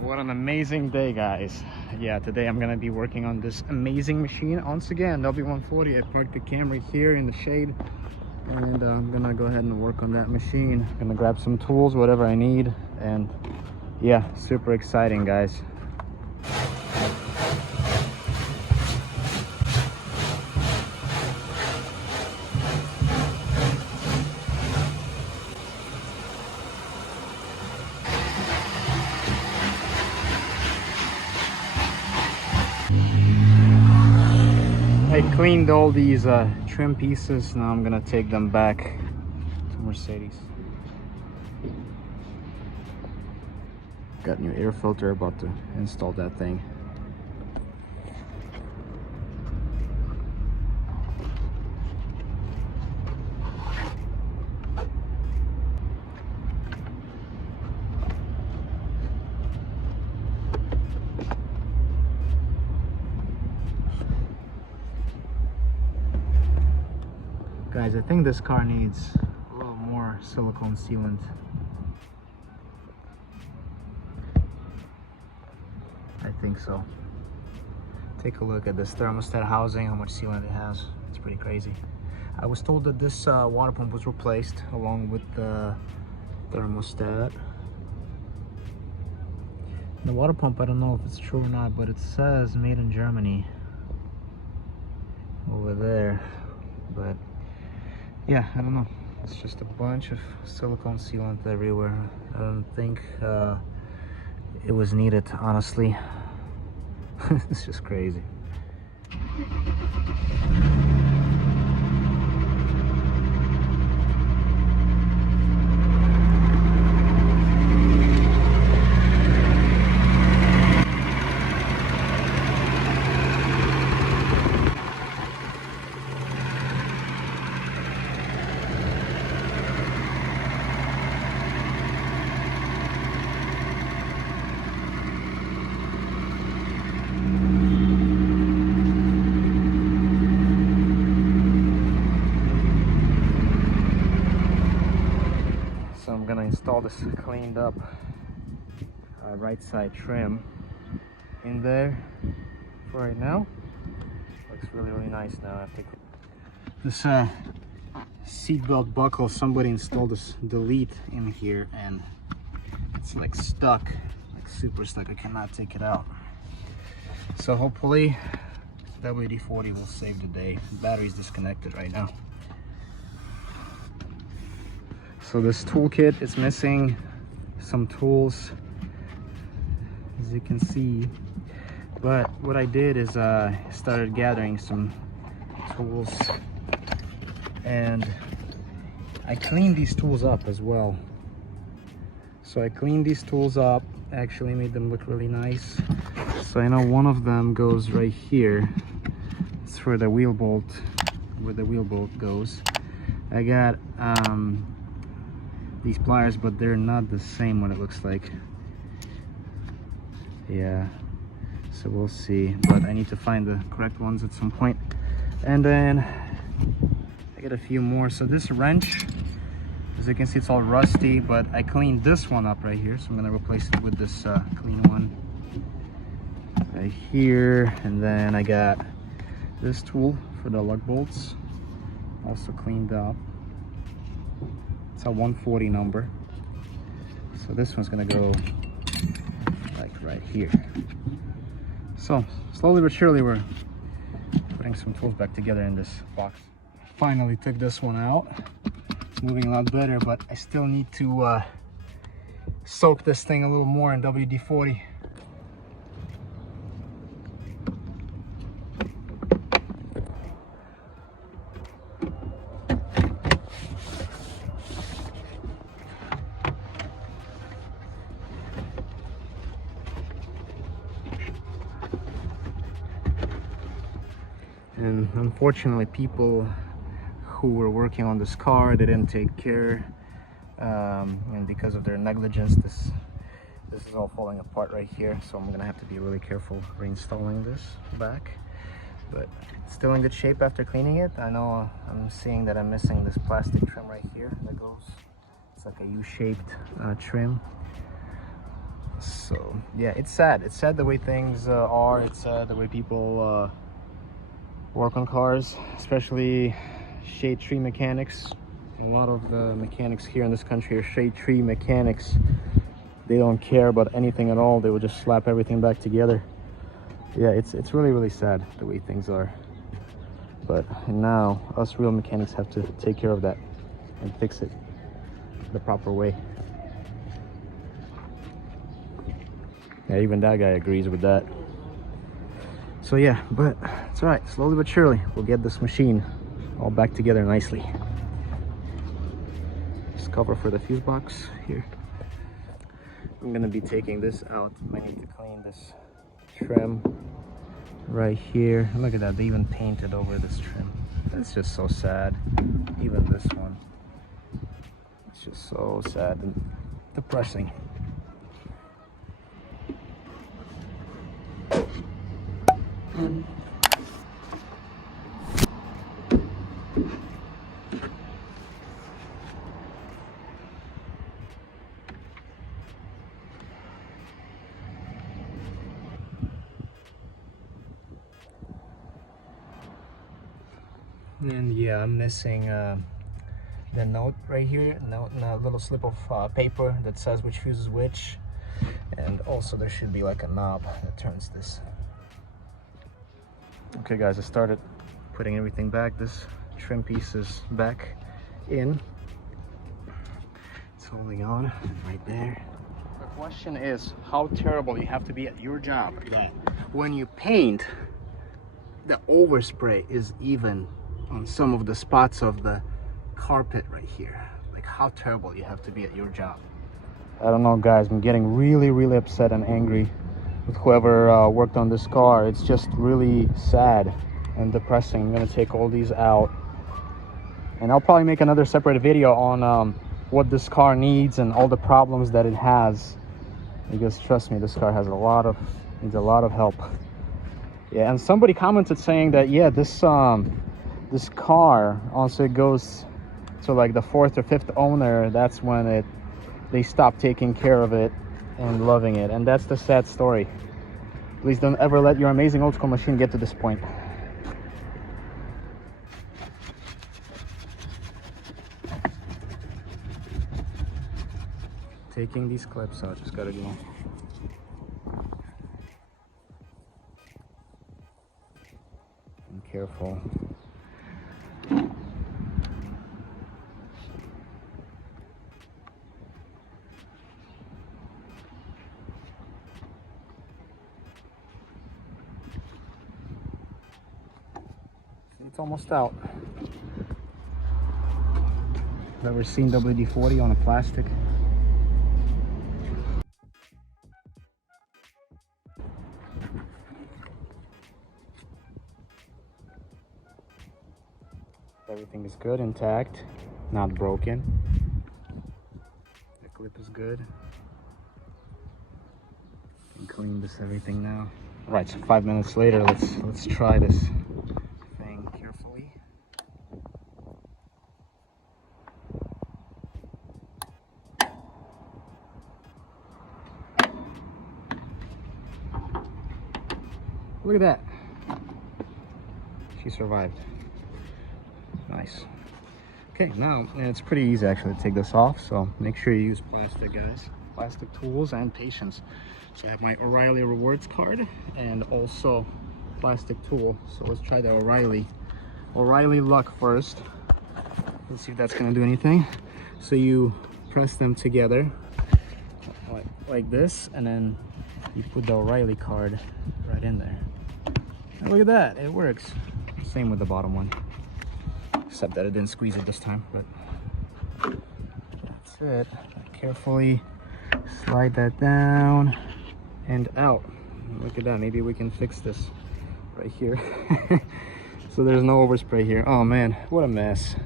What an amazing day, guys. Yeah, today I'm gonna be working on this amazing machine once again, W140. I parked the Camry here in the shade, and I'm gonna go ahead and work on that machine. Gonna grab some tools, whatever I need, and yeah, super exciting, guys. I cleaned all these trim pieces. Now I'm gonna take them back to Mercedes. Got new air filter, about to install that thing. Guys, I think this car needs a little more silicone sealant. I think so. Take a look at this thermostat housing, how much sealant it has. It's pretty crazy. I was told that this water pump was replaced along with the thermostat. The water pump, I don't know if it's true or not, but it says made in Germany over there. But yeah, I don't know. It's just a bunch of silicone sealant everywhere. I don't think it was needed, honestly. It's just crazy. So I'm gonna install this cleaned up right side trim in there for right now. Looks really nice now. I think this seatbelt buckle, somebody installed this delete in here and it's like stuck, like super stuck. I cannot take it out. So hopefully WD-40 will save the day. The battery's disconnected right now. So this toolkit is missing some tools, as you can see. But what I did is started gathering some tools, and I cleaned these tools up as well. So I cleaned these tools up, actually made them look really nice. So I know one of them goes right here. It's for the wheel bolt, where the wheel bolt goes. I got these pliers, but they're not the same what it looks like. Yeah, so we'll see, but I need to find the correct ones at some point. And then I got a few more. So this wrench, as you can see, it's all rusty, but I cleaned this one up right here, so I'm gonna replace it with this clean one right here. And then I got this tool for the lug bolts, also cleaned up. It's a 140 number. So this one's gonna go like right here. So slowly but surely we're putting some tools back together in this box. Finally took this one out. It's moving a lot better, but I still need to soak this thing a little more in WD-40. And unfortunately, people who were working on this car, they didn't take care, and because of their negligence, this is all falling apart right here. So I'm gonna have to be really careful reinstalling this back, but it's still in good shape after cleaning it. I know I'm seeing that I'm missing this plastic trim right here that goes, it's like a U-shaped trim. So yeah, it's sad. It's sad the way things are. It's sad the way people work on cars, especially shade tree mechanics. A lot of the mechanics here in this country are shade tree mechanics. They don't care about anything at all. They will just slap everything back together. Yeah, it's really sad the way things are. But now us real mechanics have to take care of that and fix it the proper way. Yeah, even that guy agrees with that. So yeah, but it's all right. Slowly but surely, we'll get this machine all back together nicely. Just cover for the fuse box here. I'm gonna be taking this out. I need to clean this trim right here. Look at that, they even painted over this trim. It's just so sad. Even this one. It's just so sad and depressing. And yeah, I'm missing the note right here, a little slip of paper that says which fuse is which, and also there should be like a knob that turns this. Okay guys, I started putting everything back. This trim piece is back in. It's holding on right there. The question is how terrible you have to be at your job that when you paint, the overspray is even on some of the spots of the carpet right here. Like how terrible you have to be at your job. I don't know guys, I'm getting really upset and angry with whoever worked on this car. It's just really sad and depressing. I'm gonna take all these out and I'll probably make another separate video on what this car needs and all the problems that it has, because trust me, this car has needs a lot of help. Yeah, and somebody commented saying that yeah, this car, once it goes to like the 4th or 5th owner, that's when they stop taking care of it and loving it. And that's the sad story. Please don't ever let your amazing old school machine get to this point. Taking these clips out, just gotta go. Be careful. It's almost out. Never seen WD-40 on a plastic. Everything is good, intact, not broken. The clip is good. Can clean this everything now. All right, so 5 minutes later, let's try this thing carefully. Look at that. She survived. Nice. Okay, now it's pretty easy actually to take this off, so make sure you use plastic, guys. Plastic tools and patience. So I have my O'Reilly rewards card and also plastic tool. So let's try the O'Reilly luck first. Let's see if that's gonna do anything. So you press them together like this, and then you put the O'Reilly card right in there. And look at that, it works. Same with the bottom one, except that it didn't squeeze it this time. But that's it. Carefully slide that down and out. Look at that, maybe we can fix this right here. So there's no overspray here. Oh man, what a mess.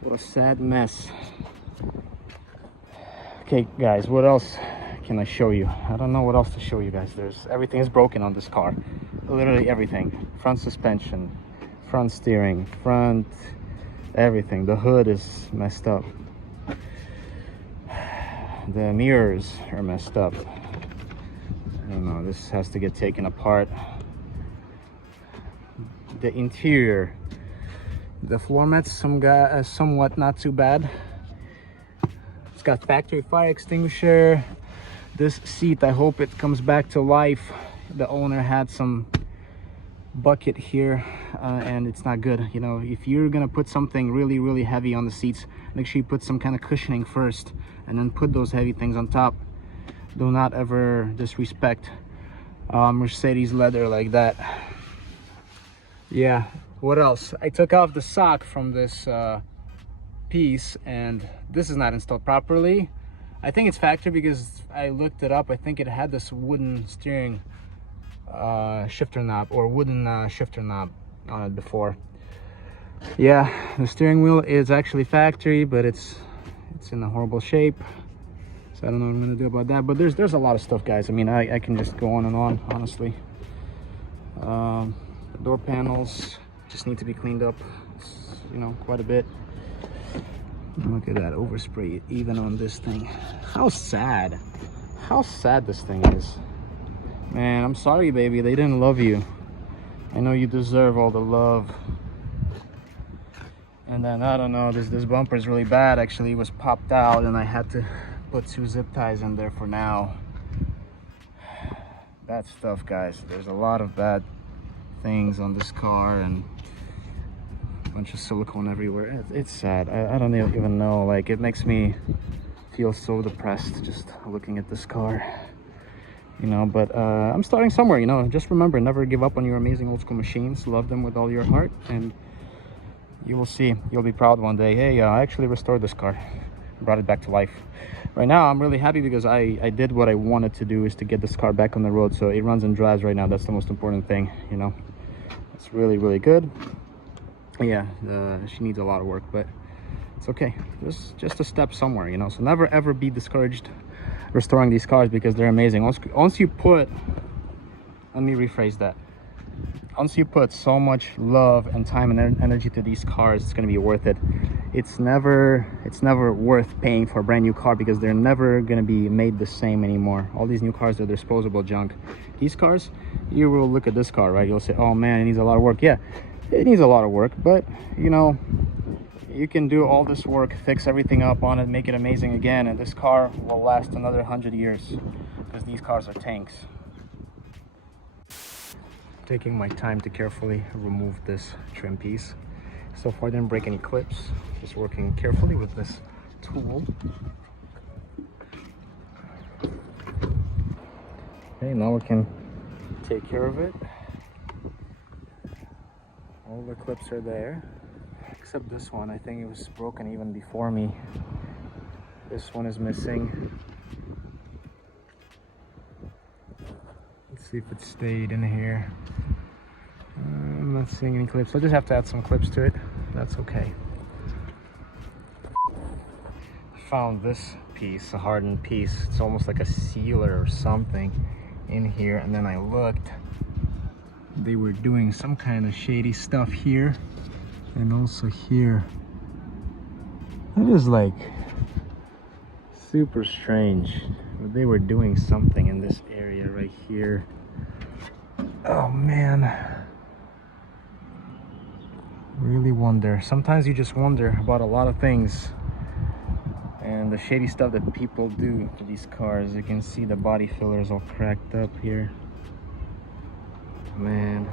What a sad mess. Okay guys, what else can I show you? I don't know what else to show you guys. Everything is broken on this car. Literally everything. Front suspension, front steering, front everything. The hood is messed up. The mirrors are messed up. don't know, this has to get taken apart. The interior, the floor mats, somewhat not too bad. It's got factory fire extinguisher. This seat, I hope it comes back to life. The owner had some bucket here and it's not good. You know, if you're gonna put something really heavy on the seats, make sure you put some kind of cushioning first and then put those heavy things on top. Do not ever disrespect Mercedes leather like that. Yeah, what else? I took off the sock from this piece, and this is not installed properly. I think it's factory because I looked it up. I think it had this wooden steering shifter knob, or wooden shifter knob on it before. Yeah, the steering wheel is actually factory, but it's in a horrible shape. So I don't know what I'm gonna do about that. But there's a lot of stuff, guys. I mean, I can just go on and on, honestly. The door panels just need to be cleaned up, you know, quite a bit. Look at that overspray even on this thing. How sad this thing is. Man, I'm sorry, baby, they didn't love you. I know you deserve all the love. And then I don't know, this bumper is really bad. Actually, it was popped out and I had to put 2 zip ties in there for now. Bad stuff, guys. There's a lot of bad things on this car and a bunch of silicone everywhere. It's sad. I don't even know, like, it makes me feel so depressed just looking at this car, you know. But I'm starting somewhere, you know. Just remember, never give up on your amazing old school machines. Love them with all your heart, and you will see, you'll be proud one day. Hey, I actually restored this car, brought it back to life. Right now I'm really happy because I did what I wanted to do, is to get this car back on the road. So it runs and drives right now. That's the most important thing, you know. It's really good. Yeah, she needs a lot of work, but it's okay. Just a step somewhere, you know. So never ever be discouraged restoring these cars because they're amazing. Once you put, let me rephrase that. Once you put so much love and time and energy to these cars, it's going to be worth it. It's never worth paying for a brand new car because they're never going to be made the same anymore. All these new cars are disposable junk. These cars, you will look at this car, right? You'll say, oh man, it needs a lot of work. Yeah, it needs a lot of work, but you know, you can do all this work, fix everything up on it, make it amazing again, and this car will last another 100 years because these cars are tanks. Taking my time to carefully remove this trim piece. So far I didn't break any clips, just working carefully with this tool. Okay, now we can take care of it. All the clips are there, except this one. I think it was broken even before me. This one is missing. Let's see if it stayed in here. I'm not seeing any clips. I'll just have to add some clips to it. That's okay. Found this piece, a hardened piece. It's almost like a sealer or something in here. And then I looked. They were doing some kind of shady stuff here and also here. That is like super strange. They were doing something in this area right here. Oh man. Really wonder. Sometimes you just wonder about a lot of things and the shady stuff that people do to these cars. You can see the body fillers all cracked up here. Man.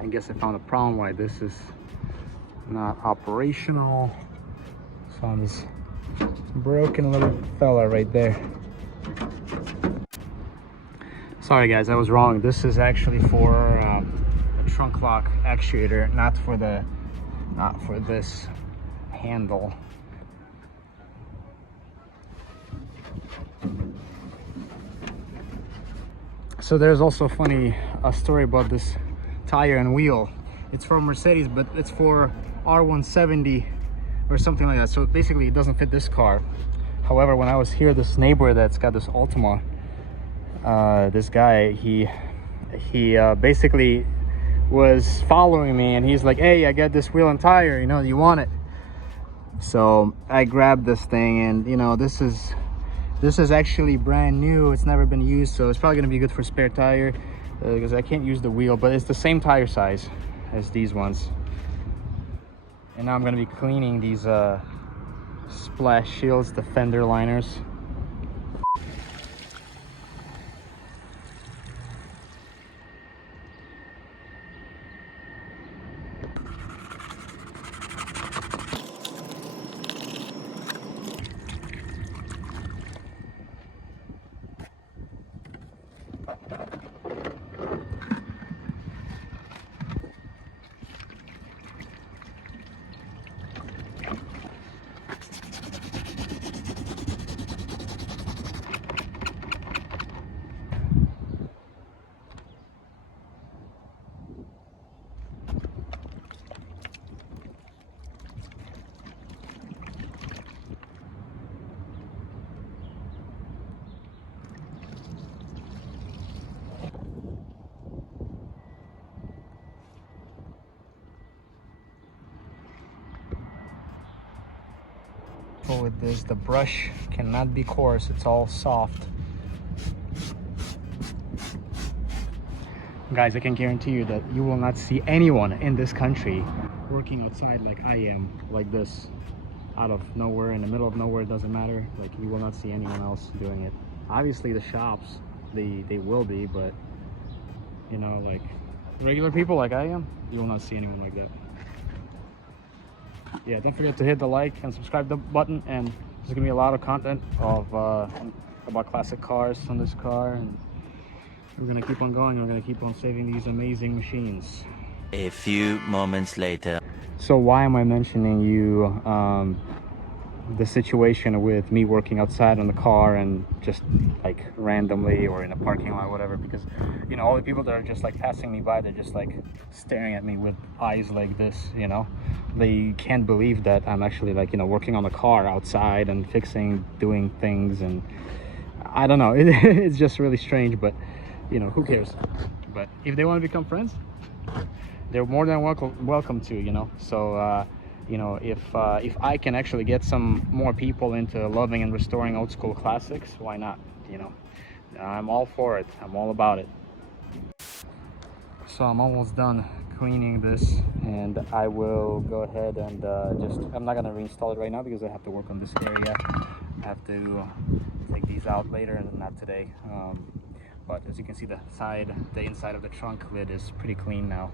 I guess I found a problem why this is not operational. Found this broken little fella right there. Sorry guys, I was wrong. This is actually for the trunk lock actuator, not for this handle. So there's also a story about this tire and wheel. It's from Mercedes, but it's for R170 or something like that. So basically it doesn't fit this car. However, when I was here, this neighbor that's got this Altima, this guy, he he basically was following me, and he's like, hey, I got this wheel and tire, you know, do you want it? So I grabbed this thing, and you know, this is actually brand new. It's never been used, so it's probably gonna be good for spare tire, because I can't use the wheel, but it's the same tire size as these ones. And now I'm gonna be cleaning these splash shields, the fender liners. With this, the brush cannot be coarse, it's all soft. Guys, I can guarantee you that you will not see anyone in this country working outside like I am, like this, out of nowhere, in the middle of nowhere. It doesn't matter. Like, you will not see anyone else doing it. Obviously the shops, they will be, but you know, like regular people like I am, you will not see anyone like that. Yeah, don't forget to hit the like and subscribe button, and there's gonna be a lot of content of about classic cars on this car, and we're gonna keep on going. We're gonna keep on saving these amazing machines. A few moments later. So why am I mentioning you the situation with me working outside on the car and just like randomly or in a parking lot or whatever? Because you know, all the people that are just like passing me by, they're just like staring at me with eyes like this, you know. They can't believe that I'm actually, like, you know, working on the car outside and fixing, doing things, and I don't know, it's just really strange, but you know, who cares? But if they want to become friends, they're more than welcome to, you know. So you know, if I can actually get some more people into loving and restoring old school classics, why not? You know, I'm all for it. I'm all about it. So I'm almost done cleaning this, and I will go ahead and I'm not gonna reinstall it right now because I have to work on this area. I have to take these out later, and not today. But as you can see, the inside of the trunk lid is pretty clean now.